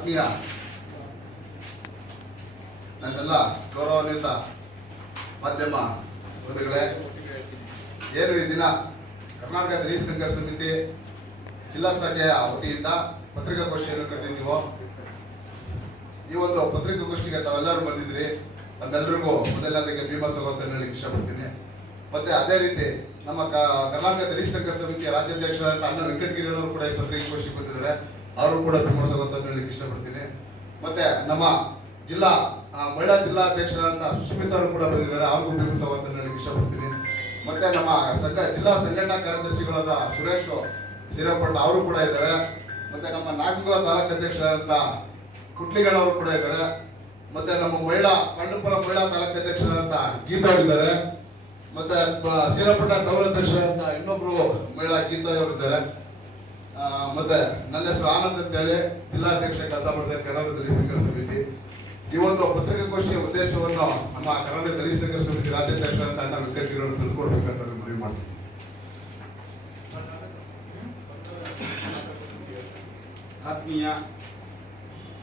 ಆತ್ಮೀಯ ನನ್ನೆಲ್ಲ ಗೌರವಾನ್ವಿತ ಮಾಧ್ಯಮ ಬಂಧುಗಳೇ, ಏನು ಈ ದಿನ ಕರ್ನಾಟಕ ದಲಿತ ಸಂಘರ್ಷ ಸಮಿತಿ ಜಿಲ್ಲಾ ಶಾಖೆಯ ವತಿಯಿಂದ ಪತ್ರಿಕಾಗೋಷ್ಠಿಯನ್ನು ಕರೆದಿದ್ದೀವೋ, ಈ ಒಂದು ಪತ್ರಿಕಾಗೋಷ್ಠಿಗೆ ತಾವೆಲ್ಲರೂ ಬಂದಿದ್ರಿ. ತಮ್ಮೆಲ್ಲರಿಗೂ ಮೊದಲನೇದಾಗಿ ಭೀಮಾ ಸ್ವಾಗತ ಹೇಳಲಿಕ್ಕೆ ಇಷ್ಟಪಡ್ತೀನಿ. ಮತ್ತೆ ಅದೇ ರೀತಿ ನಮ್ಮ ಕರ್ನಾಟಕ ದಲಿತ ಸಂಘರ್ಷ ಸಮಿತಿಯ ರಾಜ್ಯಾಧ್ಯಕ್ಷರಾದ ಅಣ್ಣ ವೆಂಕಟಗಿರಿಯವರು ಕೂಡ ಈ ಪತ್ರಿಕಾಗೋಷ್ಠಿಗೆ ಬಂದಿದ್ದಾರೆ. ಅವರು ಕೂಡ ಭೀಮಾ ಸ್ವಾಗತ ಹೇಳಲಿಕ್ಕೆ ಇಷ್ಟಪಡ್ತೀನಿ. ಮತ್ತೆ ನಮ್ಮ ಜಿಲ್ಲಾ ಮಹಿಳಾ ಜಿಲ್ಲಾಧ್ಯಕ್ಷರಾದ ಸುಸ್ಮಿತಾ ಅವರು ಕೂಡ ಬಂದಿದ್ದಾರೆ. ಅವ್ರಿಗೂ ಭೀಮಾ ಸ್ವಾಗತ ಹೇಳಲಿಕ್ಕೆ ಇಷ್ಟಪಡ್ತೀನಿ. ಮತ್ತೆ ನಮ್ಮ ಜಿಲ್ಲಾ ಸಂಘಟನಾ ಕಾರ್ಯದರ್ಶಿಗಳಾದ ಸುರೇಶ್ ಶ್ರೀರಂಪಟ್ಟ ಅವರು ಕೂಡ ಇದ್ದಾರೆ. ಮತ್ತೆ ನಮ್ಮ ನಾಗಪುರ ತಾಲೂಕು ಅಧ್ಯಕ್ಷರಾದಂತ ಕುಟ್ಲಿಗಣ ಅವರು ಕೂಡ ಇದ್ದಾರೆ. ಮತ್ತೆ ನಮ್ಮ ಬಂಡಪುರ ಮಹಿಳಾ ತಾಲೂಕು ಅಧ್ಯಕ್ಷರಾದಂತ ಗೀತಾ ಅವರು ಇದ್ದಾರೆ. ಮತ್ತೆ ಶ್ರೀರಂಪಟ್ಟ ಟೌನ್ ಅಧ್ಯಕ್ಷರಾದಂತ ಇನ್ನೊಬ್ರು ಮಹಿಳಾ ಗೀತಾ ಅವರು ಇದ್ದಾರೆ. ಮತ್ತೆ ನನ್ನ ಹೆಸರು ಆನಂದ್ ಅಂತ ಹೇಳಿ, ಜಿಲ್ಲಾಧ್ಯಕ್ಷ ಕೆಲಸ ಮಾಡ್ತಾರೆ ಕರ್ನಾಟಕ ದಲಿತ ಸಂಘರ್ಷ ಸಮಿತಿ. ಈ ಒಂದು ಪತ್ರಿಕಾಗೋಷ್ಠಿಯ ಉದ್ದೇಶವನ್ನು ನಮ್ಮ ಕರ್ನಾಟಕ ದಲಿತ ಸಂಘರ್ಷ ಸಮಿತಿ ರಾಜ್ಯಾಧ್ಯಕ್ಷರಾದಂತ ಅಣ್ಣ ವೆಂಕಟಗಿರಿಯವರು ತಿಳಿಸ್ಕೊಡ್ಬೇಕಂತ ಮನವಿ ಮಾಡ್ತೀನಿ. ಆತ್ಮೀಯ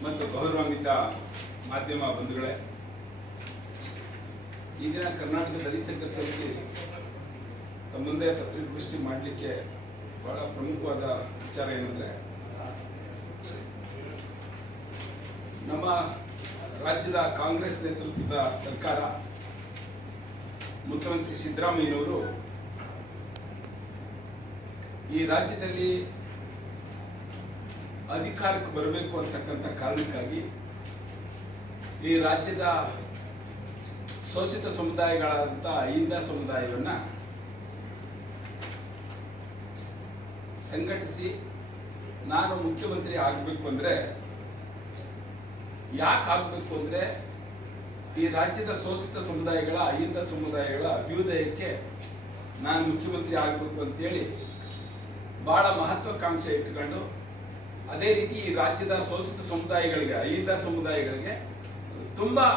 ಮತ್ತು ಗೌರವಾನ್ವಿತ ಮಾಧ್ಯಮ ಬಂಧುಗಳೇ, ಈ ದಿನ ಕರ್ನಾಟಕ ದಲಿತ ಸಂಘರ್ಷ ಸಮಿತಿ ತಮ್ಮ ಮುಂದೆ ಪತ್ರಿಕಾಗೋಷ್ಠಿ ಮಾಡಲಿಕ್ಕೆ ಬಹಳ ಪ್ರಮುಖವಾದ ವಿಚಾರ ಏನಂದ್ರೆ, ನಮ್ಮ ರಾಜ್ಯದ ಕಾಂಗ್ರೆಸ್ ನೇತೃತ್ವದ ಸರ್ಕಾರ, ಮುಖ್ಯಮಂತ್ರಿ ಸಿದ್ದರಾಮಯ್ಯನವರು ಈ ರಾಜ್ಯದಲ್ಲಿ ಅಧಿಕಾರಕ್ಕೆ ಬರಬೇಕು ಅಂತಕ್ಕಂಥ ಕಾರಣಕ್ಕಾಗಿ ಈ ರಾಜ್ಯದ ಶೋಷಿತ ಸಮುದಾಯಗಳಾದಂಥ ಅಹಿಂದ ಸಮುದಾಯವನ್ನ ಸಂಘಟಿಸಿ ನಾನು ಮುಖ್ಯಮಂತ್ರಿ ಆಗಬೇಕು ಅಂದ್ರೆ, ಯಾಕೆ ಆಗಬೇಕು ಅಂದ್ರೆ, ಈ ರಾಜ್ಯದ ಶೋಷಿತ ಸಮುದಾಯಗಳ ಅಹಿಂದ ಸಮುದಾಯಗಳ ಅಭ್ಯುದಯಕ್ಕೆ ನಾನು ಮುಖ್ಯಮಂತ್ರಿ ಆಗಬೇಕು ಅಂತೇಳಿ ಬಹಳ ಮಹತ್ವಾಕಾಂಕ್ಷೆ ಇಟ್ಟುಕೊಂಡು, ಅದೇ ರೀತಿ ಈ ರಾಜ್ಯದ ಶೋಷಿತ ಸಮುದಾಯಗಳಿಗೆ, ಅಹಿಂದ ಸಮುದಾಯಗಳಿಗೆ ತುಂಬಾ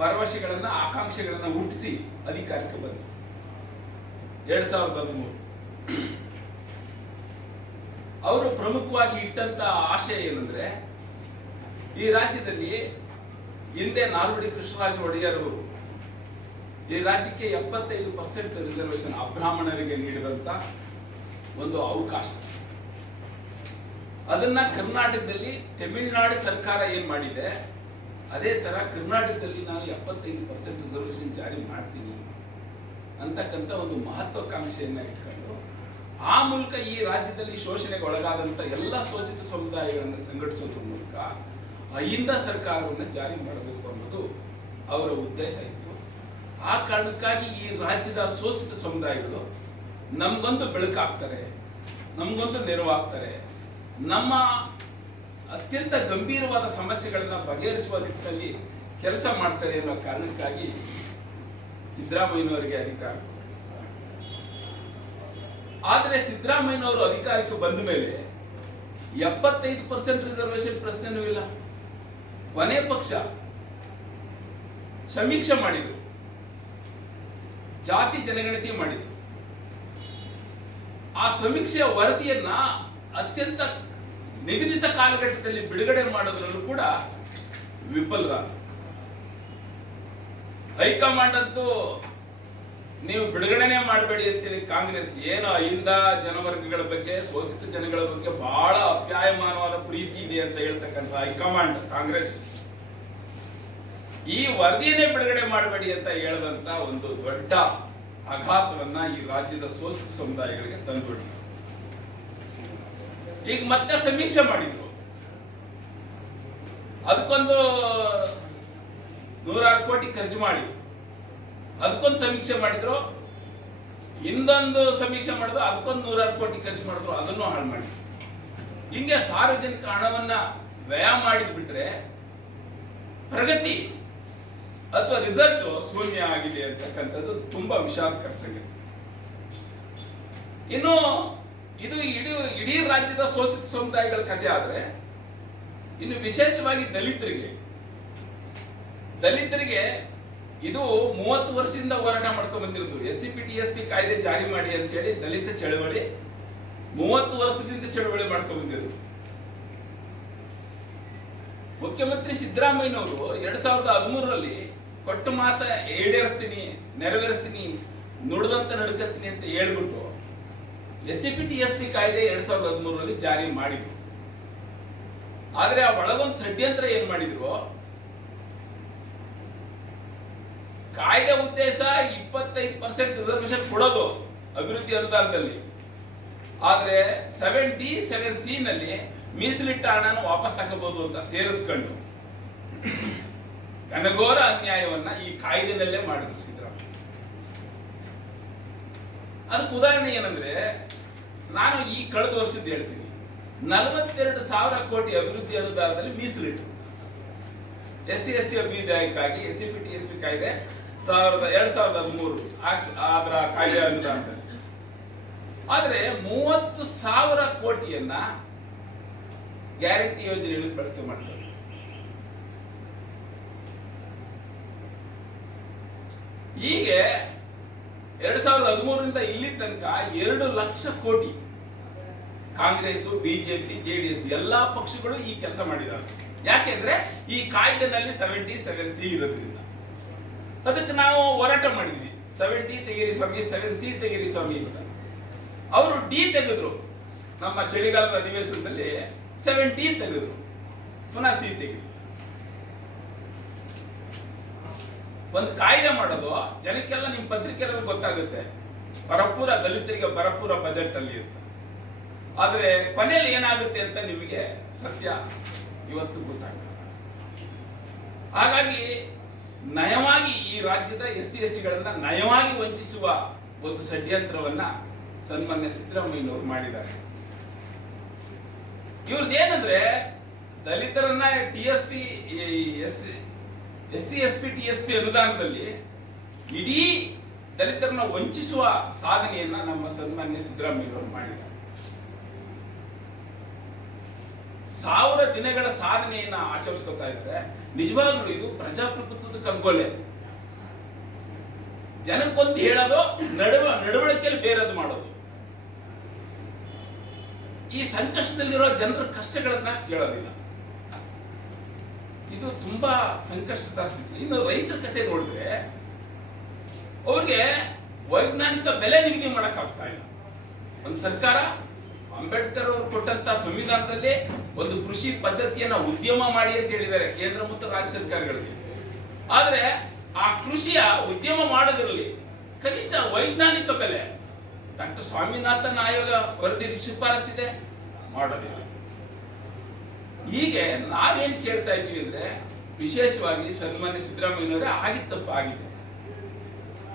ಭರವಸೆಗಳನ್ನ, ಆಕಾಂಕ್ಷೆಗಳನ್ನ ಹುಟ್ಟಿಸಿ ಅಧಿಕಾರಕ್ಕೆ ಬಂದರು 2013. ಅವರು ಪ್ರಮುಖವಾಗಿ ಇಟ್ಟಂತ ಆಶಯ ಏನಂದ್ರೆ, ಈ ರಾಜ್ಯದಲ್ಲಿ ಹಿಂದೆ ನಾಲ್ವಡಿ ಕೃಷ್ಣರಾಜ ಒಡೆಯರ್ ಅವರು ಈ ರಾಜ್ಯಕ್ಕೆ 75% ರಿಸರ್ವೇಶನ್ ಅಬ್ರಾಹ್ಮಣರಿಗೆ ನೀಡಿದಂತ ಒಂದು ಅವಕಾಶ, ಅದನ್ನ ಕರ್ನಾಟಕದಲ್ಲಿ ತಮಿಳುನಾಡು ಸರ್ಕಾರ ಏನ್ ಮಾಡಿದೆ, ಅದೇ ತರ ಕರ್ನಾಟಕದಲ್ಲಿ ನಾನು 75% ರಿಸರ್ವೇಶನ್ ಜಾರಿ ಮಾಡ್ತೀನಿ ಅಂತಕ್ಕಂಥ ಒಂದು ಮಹತ್ವಾಕಾಂಕ್ಷೆಯನ್ನ ಇಟ್ಕೊಂಡು, ಆ ಮೂಲಕ ಈ ರಾಜ್ಯದಲ್ಲಿ ಶೋಷಣೆಗೆ ಒಳಗಾದಂತ ಎಲ್ಲ ಶೋಷಿತ ಸಮುದಾಯಗಳನ್ನು ಸಂಘಟಿಸೋದ್ರ ಮೂಲಕ ಅಹಿಂದ ಸರ್ಕಾರವನ್ನು ಜಾರಿ ಮಾಡಬೇಕು ಅನ್ನೋದು ಅವರ ಉದ್ದೇಶ ಇತ್ತು. ಆ ಕಾರಣಕ್ಕಾಗಿ ಈ ರಾಜ್ಯದ ಶೋಷಿತ ಸಮುದಾಯಗಳು ನಮ್ಗೊಂದು ಬೆಳಕಾಗ್ತಾರೆ, ನಮ್ಗೊಂದು ನೆರವಾಗ್ತಾರೆ, ನಮ್ಮ ಅತ್ಯಂತ ಗಂಭೀರವಾದ ಸಮಸ್ಯೆಗಳನ್ನ ಬಗೆಹರಿಸುವ ನಿಟ್ಟಿನಲ್ಲಿ ಕೆಲಸ ಮಾಡ್ತಾರೆ ಅನ್ನೋ ಕಾರಣಕ್ಕಾಗಿ ಸಿದ್ದರಾಮಯ್ಯನವರಿಗೆ ಅಧಿಕಾರ. ಆದರೆ ಸಿದ್ದರಾಮಯ್ಯನವರು ಅಧಿಕಾರಕ್ಕೆ ಬಂದ ಮೇಲೆ 75% ರಿಸರ್ವೇಶನ್ ಪ್ರಶ್ನೆನೂ ಇಲ್ಲ. ಕೊನೆ ಪಕ್ಷ ಸಮೀಕ್ಷೆ ಮಾಡಿದ್ರು, ಜಾತಿ ಜನಗಣತಿ ಮಾಡಿದ್ರು. ಆ ಸಮೀಕ್ಷೆಯ ವರದಿಯನ್ನ ಅತ್ಯಂತ ನಿಗದಿತ ಕಾಲಘಟ್ಟದಲ್ಲಿ ಬಿಡುಗಡೆ ಮಾಡೋದ್ರಲ್ಲೂ ಕೂಡ ವಿಫಲರಾದ. ಹೈಕಮಾಂಡ್ ಅಂತೂ ನೀವು ಬಿಡುಗಡೆನೆ ಮಾಡಬೇಡಿ ಅಂತೇಳಿ ಕಾಂಗ್ರೆಸ್ ಏನು ಅಹಿಂದ ಜನವರ್ಗಗಳ ಬಗ್ಗೆ, ಶೋಷಿತ ಜನಗಳ ಬಗ್ಗೆ ಬಹಳ ಅಪ್ಯಾಯಮಾನವಾದ ಪ್ರೀತಿ ಇದೆ ಅಂತ ಹೇಳ್ತಕ್ಕಂಥ ಹೈಕಮಾಂಡ್ ಕಾಂಗ್ರೆಸ್ ಈ ವರದಿಯನ್ನೇ ಬಿಡುಗಡೆ ಮಾಡಬೇಡಿ ಅಂತ ಹೇಳದಂತ ಒಂದು ದೊಡ್ಡ ಆಘಾತವನ್ನ ಈ ರಾಜ್ಯದ ಶೋಷಿತ ಸಮುದಾಯಗಳಿಗೆ ತಂದುಬಿಡಿ. ಈಗ ಮತ್ತೆ ಸಮೀಕ್ಷೆ ಮಾಡಿದ್ರು, ಅದಕ್ಕೊಂದು 106 ಕೋಟಿ ಖರ್ಚು ಮಾಡಿ ಅದಕ್ಕೊಂದು ಸಮೀಕ್ಷೆ ಮಾಡಿದ್ರು, ಇನ್ನೊಂದು ಸಮೀಕ್ಷೆ ಮಾಡಿದ್ರು, ಅದಕ್ಕೊಂದು 106 ಕೋಟಿ ಖರ್ಚು ಮಾಡಿದ್ರು, ಅದನ್ನು ಹಾಳು ಮಾಡಿ. ಹಿಂಗೆ ಸಾರ್ವಜನಿಕ ಹಣವನ್ನ ವ್ಯಯ ಮಾಡಿದ್ ಬಿಟ್ರೆ ಪ್ರಗತಿ ಅಥವಾ ರಿಸಲ್ಟ್ ಶೂನ್ಯ ಆಗಿದೆ ಅಂತಕ್ಕಂಥದ್ದು ತುಂಬಾ ವಿಷಾದಕರ ಸಂಗತಿ. ಇನ್ನು ಇದು ಇಡೀ ರಾಜ್ಯದ ಶೋಷಿತ ಸಮುದಾಯಗಳ ಕಥೆ ಆದ್ರೆ, ಇನ್ನು ವಿಶೇಷವಾಗಿ ದಲಿತರಿಗೆ ಇದು 30 ವರ್ಷದಿಂದ ಹೋರಾಟ ಮಾಡ್ಕೊಂಡು ಬಂದಿರೋದು. SC/TSP ಕಾಯ್ದೆ ಜಾರಿ ಮಾಡಿ ಅಂತ ಹೇಳಿ ದಲಿತ ಚಳವಳಿ 30 ವರ್ಷದಿಂದ ಚಳವಳಿ ಮಾಡ್ಕೊಂಡು ಬಂದಿರೋದು. ಮುಖ್ಯಮಂತ್ರಿ ಸಿದ್ದರಾಮಯ್ಯನವರು 2013ರಲ್ಲಿ ಕೊಟ್ಟ ಮಾತ ಈಡೇರಿಸ್ತೀನಿ, ನೆರವೇರಿಸ್ತೀನಿ, ನುಡಿದಂತ ನಡ್ಕತ್ತೀನಿ ಅಂತ ಹೇಳ್ಬಿಟ್ಟು SCP TSP ಕಾಯ್ದೆ 2013ರಲ್ಲಿ ಜಾರಿ ಮಾಡಿದ್ರು. ಆದ್ರೆ ಆ ಒಳಗೊಂದು ಷಡ್ಯಂತ್ರ ಏನ್ ಮಾಡಿದ್ರು, ಕಾಯ್ದೆ ಉದ್ದೇಶ 25% ರಿಸರ್ವೇಶನ್ ಕೊಡೋದು ಅಭಿವೃದ್ಧಿ ಅನುದಾನದಲ್ಲಿ. ಆದ್ರೆ 7D 7C ನಲ್ಲಿ ಮೀಸಲಿಟ್ಟ ಹಣನ ವಾಪಸ್ ತಗೋಬಹುದು ಅಂತ ಸೇರಿಸ್ಕೊಂಡು ಘನಘೋರ ಅನ್ಯಾಯವನ್ನ ಈ ಕಾಯ್ದೆನಲ್ಲೇ ಮಾಡಿದ್ರು ಸಿದ್ದರಾಮಯ್ಯ. ಅದಕ್ಕೆ ಉದಾಹರಣೆ ಏನಂದ್ರೆ, ನಾನು ಈ ಕಳೆದ ವರ್ಷದ ಹೇಳ್ತೀನಿ, 42,000 ಕೋಟಿ ಅಭಿವೃದ್ಧಿ ಅನುದಾನದಲ್ಲಿ ಮೀಸಲಿಟ್ಟು SC ST ಅಭಿವೃದ್ಧಿಗಾಗಿ SCP TSP ಕಾಯ್ದೆ 2013 ಅದರ ಕಾಯ್ದೆ ಅನುದಾನದಲ್ಲಿ. ಆದ್ರೆ 30,000 ಕೋಟಿಯನ್ನ ಗ್ಯಾರಂಟಿ ಯೋಜನೆಯಲ್ಲಿ ಬಳಕೆ ಮಾಡ್ತಾರೆ. ಹೀಗೆ 2013ರಿಂದ ಇಲ್ಲಿ ತನಕ 2 ಲಕ್ಷ ಕೋಟಿ ಕಾಂಗ್ರೆಸ್, ಬಿಜೆಪಿ, JDS ಎಲ್ಲಾ ಪಕ್ಷಗಳು ಈ ಕೆಲಸ ಮಾಡಿದ್ದಾರೆ. ಯಾಕೆಂದ್ರೆ ಈ ಕಾಯ್ದೆನಲ್ಲಿ 7D 7C ಇರೋದ್ರಿಂದ. ಅದಕ್ಕೆ ನಾವು ಹೋರಾಟ ಮಾಡಿದ್ವಿ, 7D ತೆಗೀರಿ ಸ್ವಾಮಿ, 7C ತೆಗೀರಿ ಸ್ವಾಮಿ ಅಂತ. ಅವರು D ತೆಗೆದ್ರು. ನಮ್ಮ ಚಳಿಗಾಲದ ಅಧಿವೇಶನದಲ್ಲಿ 7D ತೆಗೆದ್ರು, ಪುನಃ C ತೆಗೆದ್ರು. ಒಂದು ಕಾಯ್ದೆ ಮಾಡೋದು ಜನಕ್ಕೆಲ್ಲ, ನಿಮ್ಮ ಪತ್ರಿಕೆಲ್ಲ ಗೊತ್ತಾಗುತ್ತೆ, ಭರಪೂರ ದಲಿತರಿಗೆ ಭರಪೂರ ಬಜೆಟ್ ಅಲ್ಲಿ ಇರುತ್ತೆ. ಆದ್ರೆ ಕೊನೆಯಲ್ಲಿ ಏನಾಗುತ್ತೆ ಅಂತ ನಿಮಗೆ ಸತ್ಯ ಇವತ್ತು ಗೊತ್ತಾಗಲ್ಲ. ಹಾಗಾಗಿ ನಯವಾಗಿ ಈ ರಾಜ್ಯದ SC STಗಳನ್ನ ನಯವಾಗಿ ವಂಚಿಸುವ ಒಂದು ಷಡ್ಯಂತ್ರವನ್ನ ಸನ್ಮಾನ್ಯ ಸಿದ್ದರಾಮಯ್ಯನವರು ಮಾಡಿದ್ದಾರೆ. ಇವ್ರದ್ದೇನಂದ್ರೆ, ದಲಿತರನ್ನ SC SC TSP ಅನುದಾನದಲ್ಲಿ ಇಡೀ ದಲಿತರನ್ನ ವಂಚಿಸುವ ಸಾಧನೆಯನ್ನ ನಮ್ಮ ಸನ್ಮಾನ್ಯ ಸಿದ್ದರಾಮಯ್ಯನವರು ಮಾಡಿದ್ದಾರೆ. 1000 ದಿನಗಳ ಸಾಧನೆಯನ್ನ ಆಚರಿಸ್ಕೊತಾ ಇದ್ದಾರೆ. ನಿಜವಾಗ್ಲೂ ಇದು ಪ್ರಜಾಪ್ರಭುತ್ವದ ಕಗ್ಗೊಲೆ. ಜನಕ್ಕೊಂದು ಹೇಳೋದು, ನಡವಳಿಕೆಯಲ್ಲಿ ಬೇರೆದು ಮಾಡೋದು. ಈ ಸಂಕಷ್ಟದಲ್ಲಿರೋ ಜನರ ಕಷ್ಟಗಳನ್ನ ಕೇಳೋದಿಲ್ಲ. ಇದು ತುಂಬಾ ಸಂಕಷ್ಟದ ಸ್ಥಿತಿ. ಇನ್ನು ರೈತರ ಕತೆ ನೋಡಿದ್ರೆ, ಅವ್ರಿಗೆ ವೈಜ್ಞಾನಿಕ ಬೆಲೆ ನಿಗದಿ ಮಾಡಕ್ ಆಗ್ತಾ ಇಲ್ಲ. ಒಂದು ಸರ್ಕಾರ ಅಂಬೇಡ್ಕರ್ ಅವರು ಕೊಟ್ಟಂತ ಸಂವಿಧಾನದಲ್ಲಿ ಒಂದು ಕೃಷಿ ಪದ್ಧತಿಯನ್ನ ಉದ್ಯಮ ಮಾಡಿ ಅಂತ ಹೇಳಿದ್ದಾರೆ ಕೇಂದ್ರ ಮತ್ತು ರಾಜ್ಯ ಸರ್ಕಾರಗಳಿಗೆ. ಆದ್ರೆ ಆ ಕೃಷಿಯ ಉದ್ಯಮ ಮಾಡೋದ್ರಲ್ಲಿ ಕನಿಷ್ಠ ವೈಜ್ಞಾನಿಕ ಬೆಲೆ ಡಾಕ್ಟರ್ ಸ್ವಾಮಿನಾಥನ್ ಆಯೋಗ ವರದಿ ಶಿಫಾರಸಿದೆ, ಮಾಡೋದಿಲ್ಲ. ಹೀಗೆ ನಾವೇನ್ ಕೇಳ್ತಾ ಇದ್ದೀವಿ ಅಂದ್ರೆ, ವಿಶೇಷವಾಗಿ ಸನ್ಮಾನ್ಯ ಸಿದ್ದರಾಮಯ್ಯನವರೇ ಆಗಿದ್ದ ತಪ್ಪಾಗಿದೆ,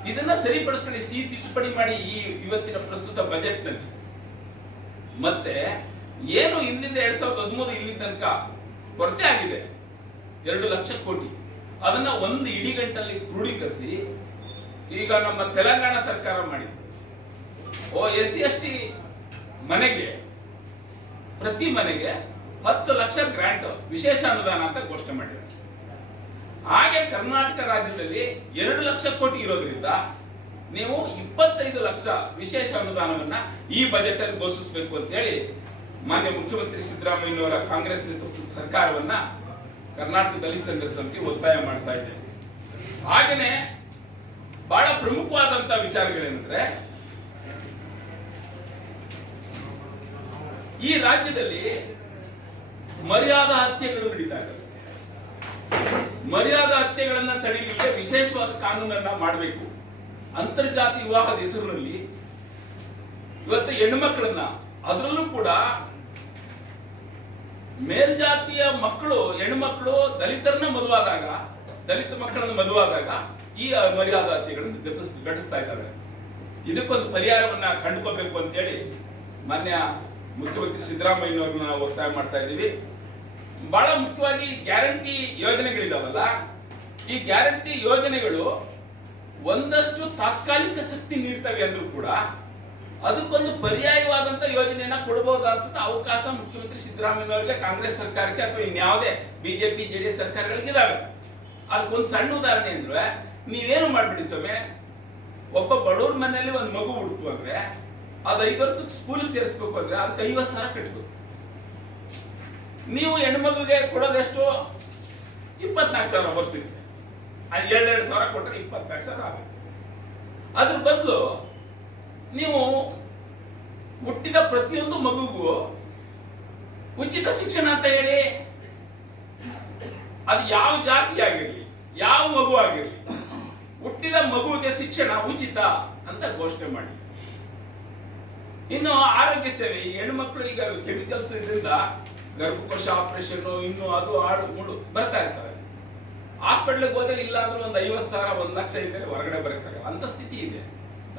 ಇದನ್ನ ಸರಿಪಡಿಸ್ಕೊಳ್ಳಿ, ತಿದ್ದುಪಡಿ ಮಾಡಿ ಈ ಇವತ್ತಿನ ಪ್ರಸ್ತುತ ಬಜೆಟ್ ನಲ್ಲಿ. ಮತ್ತೆ ಏನು ಇಲ್ಲಿಂದ 2013 ಇಲ್ಲಿ ತನಕ ಕೊರತೆ ಆಗಿದೆ 2 ಲಕ್ಷ ಕೋಟಿ, ಅದನ್ನ ಒಂದು ಇಡೀ ಗಂಟಲ್ಲಿ ಕ್ರೋಢೀಕರಿಸಿ ಈಗ ನಮ್ಮ ತೆಲಂಗಾಣ ಸರ್ಕಾರ ಮಾಡಿದೆ. SC ST ಮನೆಗೆ, ಪ್ರತಿ ಮನೆಗೆ 10 ಲಕ್ಷ ಗ್ರಾಂಟ್ ವಿಶೇಷ ಅನುದಾನ ಅಂತ ಘೋಷಣೆ ಮಾಡಿದ್ದಾರೆ. ಹಾಗೆ ಕರ್ನಾಟಕ ರಾಜ್ಯದಲ್ಲಿ 2 ಲಕ್ಷ ಕೋಟಿ ಇರೋದ್ರಿಂದ ನೀವು 25 ಲಕ್ಷ ವಿಶೇಷ ಅನುದಾನವನ್ನ ಈ ಬಜೆಟ್ ಅಲ್ಲಿ ಘೋಷಿಸಬೇಕು ಅಂತ ಹೇಳಿ ಮಾನ್ಯ ಮುಖ್ಯಮಂತ್ರಿ ಸಿದ್ದರಾಮಯ್ಯನವರ ಕಾಂಗ್ರೆಸ್ ನೇತೃತ್ವದ ಸರ್ಕಾರವನ್ನ ಕರ್ನಾಟಕ ದಲಿತ ಸಂಘರ್ಷ ಸಮಿತಿ ಒತ್ತಾಯ ಮಾಡ್ತಾ ಇದೆ. ಹಾಗೇನೆ ಬಹಳ ಪ್ರಮುಖವಾದಂತ ವಿಚಾರಗಳೇನೆಂದ್ರೆ, ಈ ರಾಜ್ಯದಲ್ಲಿ ಮರ್ಯಾದಾ ಹತ್ಯೆಗಳು ನಡೀತಾ ಇದ್ದಾವೆ. ಮರ್ಯಾದಾ ಹತ್ಯೆಗಳನ್ನ ತಡೆಯಲಿಕ್ಕೆ ವಿಶೇಷವಾದ ಕಾನೂನನ್ನ ಮಾಡಬೇಕು. ಅಂತರ್ಜಾತಿ ವಿವಾಹದ ಹೆಸರಿನಲ್ಲಿ ಇವತ್ತು ಹೆಣ್ಮಕ್ಳನ್ನ, ಅದರಲ್ಲೂ ಕೂಡ ಮೇಲ್ಜಾತಿಯ ಮಕ್ಕಳು, ಹೆಣ್ಮಕ್ಳು ದಲಿತರನ್ನ ಮದುವಾದಾಗ, ದಲಿತ ಮಕ್ಕಳನ್ನು ಮದುವಾದಾಗ ಈ ಮರ್ಯಾದಾ ಹತ್ಯೆಗಳನ್ನು ಘಟಿಸ್ತಾ ಇದ್ದಾರೆ. ಇದಕ್ಕೊಂದು ಪರಿಹಾರವನ್ನ ಕಂಡುಕೋಬೇಕು ಅಂತೇಳಿ ಮಾನ್ಯ ಮುಖ್ಯಮಂತ್ರಿ ಸಿದ್ದರಾಮಯ್ಯನವ್ರನ್ನ ಒತ್ತಾಯ ಮಾಡ್ತಾ ಇದ್ದೀವಿ. ಬಹಳ ಮುಖ್ಯವಾಗಿ ಗ್ಯಾರಂಟಿ ಯೋಜನೆಗಳಿದಾವಲ್ಲ, ಈ ಗ್ಯಾರಂಟಿ ಯೋಜನೆಗಳು ಒಂದಷ್ಟು ತಾತ್ಕಾಲಿಕ ಶಕ್ತಿ ನೀಡ್ತವೆ ಅಂದ್ರೂ ಕೂಡ ಅದಕ್ಕೊಂದು ಪರ್ಯಾಯವಾದಂತ ಯೋಜನೆಯನ್ನ ಕೊಡಬಹುದಾದಂತ ಅವಕಾಶ ಮುಖ್ಯಮಂತ್ರಿ ಸಿದ್ದರಾಮಯ್ಯನವರಿಗೆ, ಕಾಂಗ್ರೆಸ್ ಸರ್ಕಾರಕ್ಕೆ ಅಥವಾ ಇನ್ಯಾವುದೇ ಬಿಜೆಪಿ JDS ಸರ್ಕಾರಗಳಿಗೆ ಇದಾವೆ. ಅದಕ್ಕೊಂದು ಸಣ್ಣ ಉದಾಹರಣೆ ಅಂದ್ರೆ, ನೀವೇನು ಮಾಡ್ಬಿಡಿ ಸ್ವಾಮಿ, ಒಬ್ಬ ಬಡವ್ರ ಮನೆಯಲ್ಲಿ ಒಂದು ಮಗು ಹುಡ್ತು ಅಂದ್ರೆ ಅದು 5 ವರ್ಷಕ್ಕೆ ಸ್ಕೂಲ್ ಸೇರಿಸ್ಬೇಕು ಅಂದ್ರೆ ಅದಕ್ಕೆ 50,000 ಕಟ್ಟಬೇಕು. ನೀವು ಹೆಣ್ಮಗುಗೆ ಕೊಡೋದೆಷ್ಟು 24,000 ವರ್ಷಕ್ಕೆ. ಅದು 2,000 ಕೊಟ್ಟರೆ 24,000 ಆಗುತ್ತೆ. ಅದ್ರ ಬದಲು ನೀವು ಹುಟ್ಟಿದ ಪ್ರತಿಯೊಂದು ಮಗುಗೂ ಉಚಿತ ಶಿಕ್ಷಣ ಅಂತ ಹೇಳಿ, ಅದು ಯಾವ ಜಾತಿ ಆಗಿರ್ಲಿ, ಯಾವ ಮಗು ಆಗಿರ್ಲಿ, ಹುಟ್ಟಿದ ಮಗುವಿಗೆ ಶಿಕ್ಷಣ ಉಚಿತ ಅಂತ ಘೋಷಣೆ ಮಾಡಿ. ಇನ್ನು ಆರೋಗ್ಯ ಸೇವೆ, ಹೆಣ್ಮಕ್ಳು ಈಗ ಕೆಮಿಕಲ್ಸ್ ಇದರಿಂದ ಗರ್ಭಕೋಶ ಆಪರೇಷನ್, ಇನ್ನು ಅದು ಆಡು ಮೂಡು ಬರ್ತಾ ಇರ್ತವೆ. ಹಾಸ್ಪಿಟ್ಲಿಗೆ ಹೋದ್ರೆ ಇಲ್ಲ ಅಂದ್ರೆ ಒಂದು 50,000 1,00,000 ಇದ್ದರೆ ಹೊರಗಡೆ ಬರಕ್ಕಾಗಲ್ಲ ಅಂತ ಸ್ಥಿತಿ ಇದೆ.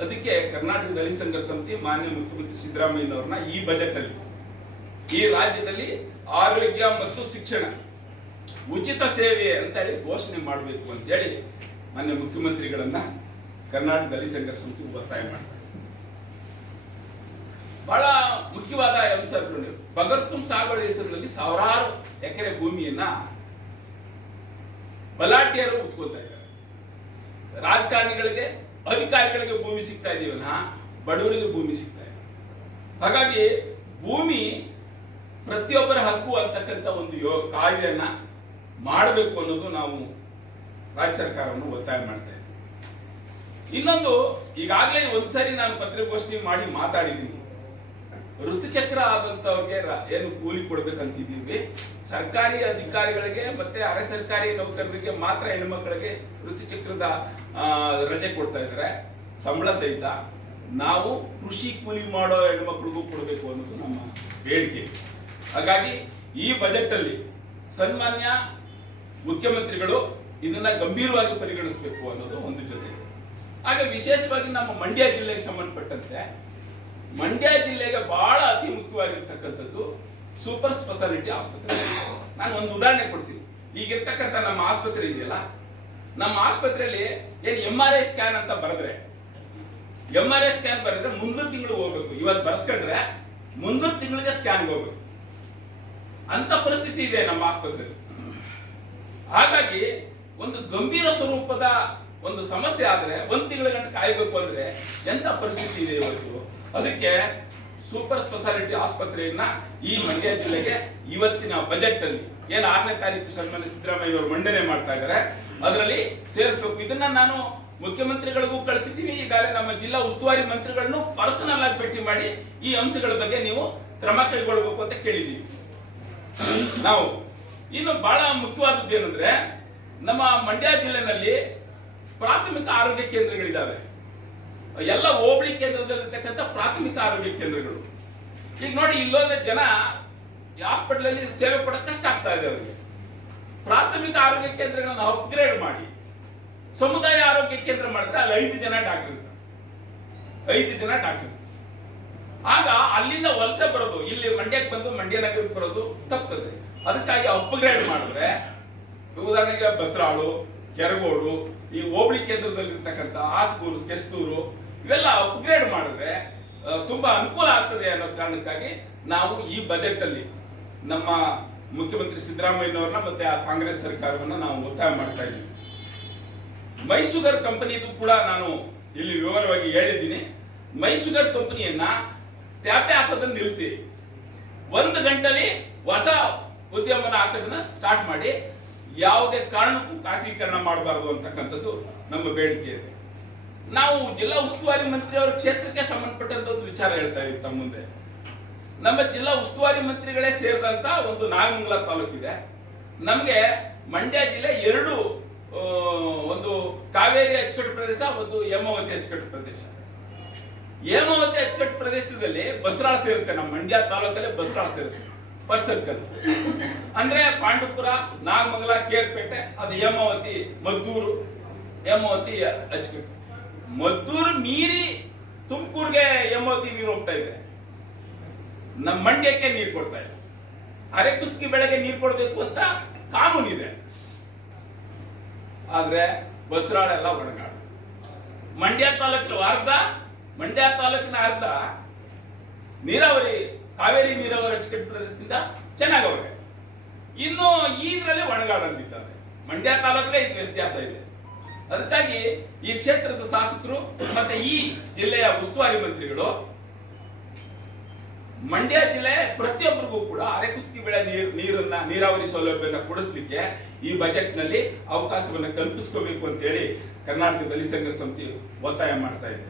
ಅದಕ್ಕೆ ಕರ್ನಾಟಕ ದಲಿತ ಸಂಘರ್ಷ ಸಮಿತಿ ಮಾನ್ಯ ಮುಖ್ಯಮಂತ್ರಿ ಸಿದ್ದರಾಮಯ್ಯನವ್ರನ್ನ ಈ ಬಜೆಟ್ ಅಲ್ಲಿ ಈ ರಾಜ್ಯದಲ್ಲಿ ಆರೋಗ್ಯ ಮತ್ತು ಶಿಕ್ಷಣ ಉಚಿತ ಸೇವೆ ಅಂತ ಹೇಳಿ ಘೋಷಣೆ ಮಾಡಬೇಕು ಅಂತ ಹೇಳಿ ಮಾನ್ಯ ಮುಖ್ಯಮಂತ್ರಿಗಳನ್ನ ಕರ್ನಾಟಕ ದಲಿತ ಸಂಘರ್ಷ ಸಮಿತಿ ಒತ್ತಾಯ ಮಾಡ್ತಾರೆ. ಬಹಳ ಮುಖ್ಯವಾದ ಅಂಶಗಳು, ಬಗರ್ಕುಂ ಸಾಗುವಳಿ ಹೆಸರಿನಲ್ಲಿ ಸಾವಿರಾರು ಎಕರೆ ಭೂಮಿಯನ್ನ ಬಲಾಢ್ಯರು ಉತ್ಕೋತಾ ಇದ್ದಾರೆ. ರಾಜಕಾರಣಿಗಳಿಗೆ, ಅಧಿಕಾರಿಗಳಿಗೆ ಭೂಮಿ ಸಿಗ್ತಾ ಇದೀವನ, ಬಡವರಿಗೆ ಭೂಮಿ ಸಿಗ್ತಾ ಇದೆ. ಹಾಗಾಗಿ ಭೂಮಿ ಪ್ರತಿಯೊಬ್ಬರ ಹಕ್ಕು ಅಂತಕ್ಕಂಥ ಒಂದು ಕಾಯ್ದೆಯನ್ನ ಮಾಡಬೇಕು ಅನ್ನೋದು ನಾವು ರಾಜ್ಯ ಸರ್ಕಾರವನ್ನು ಒತ್ತಾಯ ಮಾಡ್ತಾ ಇದ್ದೀವಿ. ಇನ್ನೊಂದು, ಈಗಾಗಲೇ ಒಂದ್ಸರಿ ನಾನು ಪತ್ರಿಕಾಗೋಷ್ಠಿ ಮಾಡಿ ಮಾತಾಡಿದ್ದೀನಿ. ಋತುಚಕ್ರ ಆದಂತವ್ರಿಗೆ ಏನು ಕೂಲಿ ಕೊಡ್ಬೇಕಂತಿದ್ದೀವಿ. ಸರ್ಕಾರಿ ಅಧಿಕಾರಿಗಳಿಗೆ ಮತ್ತೆ ಅರೆ ಸರ್ಕಾರಿ ನೌಕರರಿಗೆ ಮಾತ್ರ ಹೆಣ್ಮಕ್ಳಿಗೆ ಋತುಚಕ್ರದ ರಜೆ ಕೊಡ್ತಾ ಇದ್ದಾರೆ, ಸಂಬಳ ಸಹಿತ. ನಾವು ಕೃಷಿ ಕೂಲಿ ಮಾಡೋ ಹೆಣ್ಮಕ್ಳಿಗೂ ಕೊಡಬೇಕು ಅನ್ನೋದು ನಮ್ಮ ಬೇಡಿಕೆ. ಹಾಗಾಗಿ ಈ ಬಜೆಟ್ ಅಲ್ಲಿ ಸನ್ಮಾನ್ಯ ಮುಖ್ಯಮಂತ್ರಿಗಳು ಇದನ್ನ ಗಂಭೀರವಾಗಿ ಪರಿಗಣಿಸಬೇಕು ಅನ್ನೋದು ಒಂದು ಜೊತೆ. ಹಾಗೆ ವಿಶೇಷವಾಗಿ ನಮ್ಮ ಮಂಡ್ಯ ಜಿಲ್ಲೆಗೆ ಸಂಬಂಧಪಟ್ಟಂತೆ, ಮಂಡ್ಯ ಜಿಲ್ಲೆಗೆ ಬಹಳ ಅತಿ ಮುಖ್ಯವಾಗಿರ್ತಕ್ಕಂಥದ್ದು ಸೂಪರ್ ಸ್ಪೆಷಾಲಿಟಿ ಆಸ್ಪತ್ರೆ. ನಾನು ಒಂದು ಉದಾಹರಣೆ ಕೊಡ್ತೀನಿ. ಈಗಿರ್ತಕ್ಕಂಥ ನಮ್ಮ ಆಸ್ಪತ್ರೆ ಇದೆಯಲ್ಲ, ನಮ್ಮ ಆಸ್ಪತ್ರೆಯಲ್ಲಿ ಏನು MRI ಸ್ಕ್ಯಾನ್ ಅಂತ ಬರೆದ್ರೆ, MRI ಸ್ಕ್ಯಾನ್ ಬರೆದ್ರೆ ಮುಂದಿನ ತಿಂಗಳು ಹೋಗ್ಬೇಕು. ಇವತ್ತು ಬರ್ಸ್ಕೊಂಡ್ರೆ ಮುಂದಿನ ತಿಂಗಳಿಗೆ ಸ್ಕ್ಯಾನ್ ಹೋಗ್ಬೇಕು ಅಂತ ಪರಿಸ್ಥಿತಿ ಇದೆ ನಮ್ಮ ಆಸ್ಪತ್ರೆಯಲ್ಲಿ. ಹಾಗಾಗಿ ಒಂದು ಗಂಭೀರ ಸ್ವರೂಪದ ಒಂದು ಸಮಸ್ಯೆ ಆದ್ರೆ 1 ತಿಂಗಳ ಗಂಟೆ ಕಾಯಬೇಕು ಅಂದ್ರೆ ಎಂತ ಪರಿಸ್ಥಿತಿ ಇದೆ ಇವತ್ತು. ಅದಕ್ಕೆ ಸೂಪರ್ ಸ್ಪೆಷಾಲಿಟಿ ಆಸ್ಪತ್ರೆಯನ್ನ ಈ ಮಂಡ್ಯ ಜಿಲ್ಲೆಗೆ ಇವತ್ತಿನ ಬಜೆಟ್ ಅಲ್ಲಿ ಏನು 6ನೇ ತಾರೀಕು ಸನ್ಮಾನ್ಯ ಸಿದ್ದರಾಮಯ್ಯ ಅವರು ಮಂಡನೆ ಮಾಡ್ತಾ ಇದ್ದಾರೆ, ಅದರಲ್ಲಿ ಸೇರಿಸಬೇಕು. ಇದನ್ನ ನಾನು ಮುಖ್ಯಮಂತ್ರಿಗಳಿಗೂ ಕಳಿಸಿದ್ದೀವಿ. ಈಗಾಗಲೇ ನಮ್ಮ ಜಿಲ್ಲಾ ಉಸ್ತುವಾರಿ ಮಂತ್ರಿಗಳನ್ನು ಪರ್ಸನಲ್ ಆಗಿ ಭೇಟಿ ಮಾಡಿ ಈ ಅಂಶಗಳ ಬಗ್ಗೆ ನೀವು ಕ್ರಮ ಕೈಗೊಳ್ಳಬೇಕು ಅಂತ ಕೇಳಿದ್ದೀವಿ ನಾವು. ಇನ್ನು ಬಹಳ ಮುಖ್ಯವಾದದ್ದು ಏನಂದ್ರೆ, ನಮ್ಮ ಮಂಡ್ಯ ಜಿಲ್ಲೆನಲ್ಲಿ ಪ್ರಾಥಮಿಕ ಆರೋಗ್ಯ ಕೇಂದ್ರಗಳಿದ್ದಾವೆ. ಎಲ್ಲ ಹೋಬಳಿ ಕೇಂದ್ರದಲ್ಲಿರ್ತಕ್ಕಂಥ ಪ್ರಾಥಮಿಕ ಆರೋಗ್ಯ ಕೇಂದ್ರಗಳು. ಈಗ ನೋಡಿ, ಇಲ್ಲೊಂದ್ರೆ ಜನ ಹಾಸ್ಪಿಟಲ್ ಅಲ್ಲಿ ಸೇವೆ ಕೊಡೋಕೆ ಕಷ್ಟ ಆಗ್ತಾ ಇದೆ ಅವರಿಗೆ. ಪ್ರಾಥಮಿಕ ಆರೋಗ್ಯ ಕೇಂದ್ರಗಳನ್ನ ಅಪ್ಗ್ರೇಡ್ ಮಾಡಿ ಸಮುದಾಯ ಆರೋಗ್ಯ ಕೇಂದ್ರ ಮಾಡಿದ್ರೆ ಅಲ್ಲಿ 5 ಜನ ಡಾಕ್ಟರ್ ಇರ್ತಾರೆ, 5 ಜನ ಡಾಕ್ಟರ್. ಆಗ ಅಲ್ಲಿಂದ ವಲಸೆ ಬರೋದು, ಇಲ್ಲಿ ಮಂಡ್ಯಕ್ಕೆ ಬಂದು ಮಂಡ್ಯ ನಗರಕ್ಕೆ ಬರೋದು ತಪ್ತದೆ. ಅದಕ್ಕಾಗಿ ಅಪ್ಗ್ರೇಡ್ ಮಾಡಿದ್ರೆ, ಉದಾಹರಣೆಗೆ ಬಸರಾಳು, ಕೆರಗೋಡು, ಈ ಹೋಬಳಿ ಕೇಂದ್ರದಲ್ಲಿರ್ತಕ್ಕಂಥ ಆತ್ಗೂರು, ಕೆಸ್ತೂರು, ಇವೆಲ್ಲ ಅಪ್ಗ್ರೇಡ್ ಮಾಡಿದ್ರೆ ತುಂಬಾ ಅನುಕೂಲ ಆಗ್ತದೆ ಅನ್ನೋ ಕಾರಣಕ್ಕಾಗಿ ನಾವು ಈ ಬಜೆಟ್ ಅಲ್ಲಿ ನಮ್ಮ ಮುಖ್ಯಮಂತ್ರಿ ಸಿದ್ದರಾಮಯ್ಯನವ್ರನ್ನ ಮತ್ತೆ ಆ ಕಾಂಗ್ರೆಸ್ ಸರ್ಕಾರವನ್ನ ನಾವು ಒತ್ತಾಯ ಮಾಡ್ತಾ ಇದ್ದೀವಿ. ಮೈಸೂಗರ್ ಕಂಪನಿದು ಕೂಡ ನಾನು ಇಲ್ಲಿ ವಿವರವಾಗಿ ಹೇಳಿದ್ದೀನಿ. ಮೈಸೂಗರ್ ಕಂಪನಿಯನ್ನ ಟ್ಯಾಪೆ ಹಾಕೋದನ್ನ ನಿಲ್ಲಿಸಿ 1 ಗಂಟೆಲಿ ಹೊಸ ಉದ್ಯಮನ ಹಾಕೋದನ್ನ ಸ್ಟಾರ್ಟ್ ಮಾಡಿ, ಯಾವುದೇ ಕಾರಣಕ್ಕೂ ಖಾಸಗೀಕರಣ ಮಾಡಬಾರದು ಅಂತಕ್ಕಂಥದ್ದು ನಮ್ಮ ಬೇಡಿಕೆ ಇದೆ. ನಾವು ಜಿಲ್ಲಾ ಉಸ್ತುವಾರಿ ಮಂತ್ರಿ ಅವರ ಕ್ಷೇತ್ರಕ್ಕೆ ಸಂಬಂಧಪಟ್ಟಂತ ಒಂದು ವಿಚಾರ ಹೇಳ್ತಾ ಇದ್ದೀವಿ ತಮ್ಮ ಮುಂದೆ. ನಮ್ಮ ಜಿಲ್ಲಾ ಉಸ್ತುವಾರಿ ಮಂತ್ರಿಗಳೇ ಸೇರಿದಂತ ಒಂದು ನಾಗಮಂಗಲ ತಾಲೂಕಿದೆ. ನಮಗೆ ಮಂಡ್ಯ ಜಿಲ್ಲೆ 2, ಒಂದು ಕಾವೇರಿ ಅಚ್ಚುಕಟ್ಟು ಪ್ರದೇಶ, ಒಂದು ಹೇಮಾವತಿ ಅಚ್ಚುಕಟ್ಟು ಪ್ರದೇಶ. ಹೇಮಾವತಿ ಅಚ್ಚುಕಟ್ಟು ಪ್ರದೇಶದಲ್ಲಿ ಬಸರಾಳ ಸೇರುತ್ತೆ, ನಮ್ಮ ಮಂಡ್ಯ ತಾಲೂಕಲ್ಲೇ ಬಸರಾಳ ಸೇರುತ್ತೆ. ಫಸ್ಟ್ ಸರ್ಕಲ್ ಅಂದ್ರೆ ಪಾಂಡುಪುರ, ನಾಗಮಂಗಲ, ಕೇರ್ಪೇಟೆ, ಅದು ಹೇಮಾವತಿ, ಮದ್ದೂರು, ಹೇಮಾವತಿ ಅಚ್ಚುಕಟ್ಟು. ಮದ್ದೂರು ಮೀರಿ ತುಮಕೂರಿಗೆ ಹೇಮಾವತಿ ನೀರು ಹೋಗ್ತಾ ಇದೆ, ನಮ್ಮ ಮಂಡ್ಯಕ್ಕೆ ನೀರು ಕೊಡ್ತಾ ಇದೆ. ಅರೆಕುಸ್ಕಿ ಬೆಳೆಗೆ ನೀರು ಕೊಡಬೇಕು ಅಂತ ಕಾನೂನಿದೆ, ಆದ್ರೆ ಬಸರಾಳೆಲ್ಲ ಒಣಗಾಡು. ಮಂಡ್ಯ ತಾಲೂಕಿನ ಅರ್ಧ ನೀರಾವರಿ, ಕಾವೇರಿ ನೀರಾವರಿ ಅಚ್ಚುಕಟ್ಟು ಪ್ರದೇಶದಿಂದ ಚೆನ್ನಾಗವ್ರೆ. ಇನ್ನು ಇದರಲ್ಲಿ ಒಣಗಾಡಂತಿದ್ದಾರೆ. ಮಂಡ್ಯ ತಾಲೂಕಲ್ಲೇ ಇದು ವ್ಯತ್ಯಾಸ ಇದೆ. ಅದಕ್ಕಾಗಿ ಈ ಕ್ಷೇತ್ರದ ಶಾಸಕರು ಮತ್ತೆ ಈ ಜಿಲ್ಲೆಯ ಉಸ್ತುವಾರಿ ಮಂತ್ರಿಗಳು ಮಂಡ್ಯ ಜಿಲ್ಲೆ ಪ್ರತಿಯೊಬ್ಬರಿಗೂ ಕೂಡ ಅರೆಕುಸ್ಕಿ ಬೆಳೆ ನೀರಾವರಿ ಸೌಲಭ್ಯನ ಕೊಡಿಸ್ಲಿಕ್ಕೆ ಈ ಬಜೆಟ್ ನಲ್ಲಿ ಅವಕಾಶವನ್ನು ಕಲ್ಪಿಸ್ಕೋಬೇಕು ಅಂತ ಹೇಳಿ ಕರ್ನಾಟಕ ದಲಿತ ಸಂಘರ್ಷ ಸಮಿತಿ ಒತ್ತಾಯ ಮಾಡ್ತಾ ಇದೆ.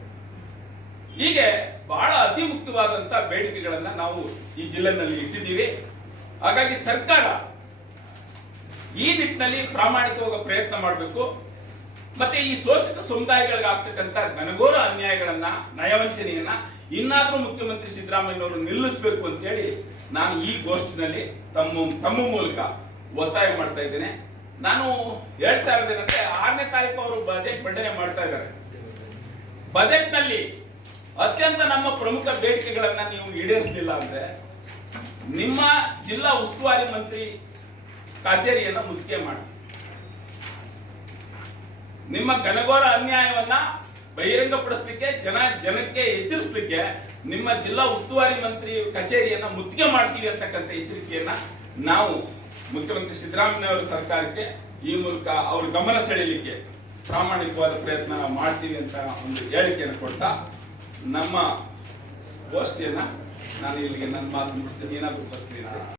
ಹೀಗೆ ಬಹಳ ಅತಿ ಮುಖ್ಯವಾದಂತ ಬೇಡಿಕೆಗಳನ್ನ ನಾವು ಈ ಜಿಲ್ಲೆನಲ್ಲಿ ಇಟ್ಟಿದ್ದೀವಿ. ಹಾಗಾಗಿ ಸರ್ಕಾರ ಈ ನಿಟ್ಟಿನಲ್ಲಿ ಪ್ರಾಮಾಣಿಕವಾಗಿ ಪ್ರಯತ್ನ ಮಾಡಬೇಕು. ಮತ್ತೆ ಈ ಶೋಷಿತ ಸಮುದಾಯಗಳಿಗಾಗ್ತಕ್ಕಂಥ ಘನಘೋರ ಅನ್ಯಾಯಗಳನ್ನ, ನಯವಂಚನೆಯನ್ನ ಇನ್ನಾದ್ರೂ ಮುಖ್ಯಮಂತ್ರಿ ಸಿದ್ದರಾಮಯ್ಯನವರು ನಿಲ್ಲಿಸಬೇಕು ಅಂತ ಹೇಳಿ ನಾನು ಈ ಗೋಷ್ಠಿನಲ್ಲಿ ತಮ್ಮ ಮೂಲಕ ಒತ್ತಾಯ ಮಾಡ್ತಾ ಇದ್ದೇನೆ. ನಾನು ಹೇಳ್ತಾ ಇರೋದೇನಂದ್ರೆ 6ನೇ ತಾರೀಕು ಅವರು ಬಜೆಟ್ ಮಂಡನೆ ಮಾಡ್ತಾ ಇದ್ದಾರೆ. ಬಜೆಟ್ ನಲ್ಲಿ ಅತ್ಯಂತ ನಮ್ಮ ಪ್ರಮುಖ ಬೇಡಿಕೆಗಳನ್ನ ನೀವು ಈಡೇರಿಸಲಿಲ್ಲ ಅಂದ್ರೆ ನಿಮ್ಮ ಜಿಲ್ಲಾ ಉಸ್ತುವಾರಿ ಮಂತ್ರಿ ಕಚೇರಿಯನ್ನ ಮುತ್ತಿಗೆ ಮಾಡಿ, ನಿಮ್ಮ ಘನಘೋರ ಅನ್ಯಾಯವನ್ನ ಬಹಿರಂಗಪಡಿಸಲಿಕ್ಕೆ ಜನಕ್ಕೆ ಎಚ್ಚರಿಸಲಿಕ್ಕೆ ನಿಮ್ಮ ಜಿಲ್ಲಾ ಉಸ್ತುವಾರಿ ಮಂತ್ರಿ ಕಚೇರಿಯನ್ನ ಮುತ್ತಿಗೆ ಮಾಡ್ತೀವಿ ಅಂತಕ್ಕಂಥ ಎಚ್ಚರಿಕೆಯನ್ನ ನಾವು ಮುಖ್ಯಮಂತ್ರಿ ಸಿದ್ದರಾಮಯ್ಯ ಅವರ ಸರ್ಕಾರಕ್ಕೆ ಈ ಮೂಲಕ ಅವ್ರ ಗಮನ ಸೆಳೆಯಲಿಕ್ಕೆ ಪ್ರಾಮಾಣಿಕವಾದ ಪ್ರಯತ್ನ ಮಾಡ್ತೀವಿ ಅಂತ ಒಂದು ಹೇಳಿಕೆಯನ್ನು ಕೊಡ್ತಾ ನಮ್ಮ ಗೋಷ್ಠಿಯನ್ನ ನಾನು ಇಲ್ಲಿಗೆ ನನ್ನ ಮಾತು ಮುಗಿಸ್ತೀನಿ. ಏನಾದರೂ ಪ್ರಶ್ನೆ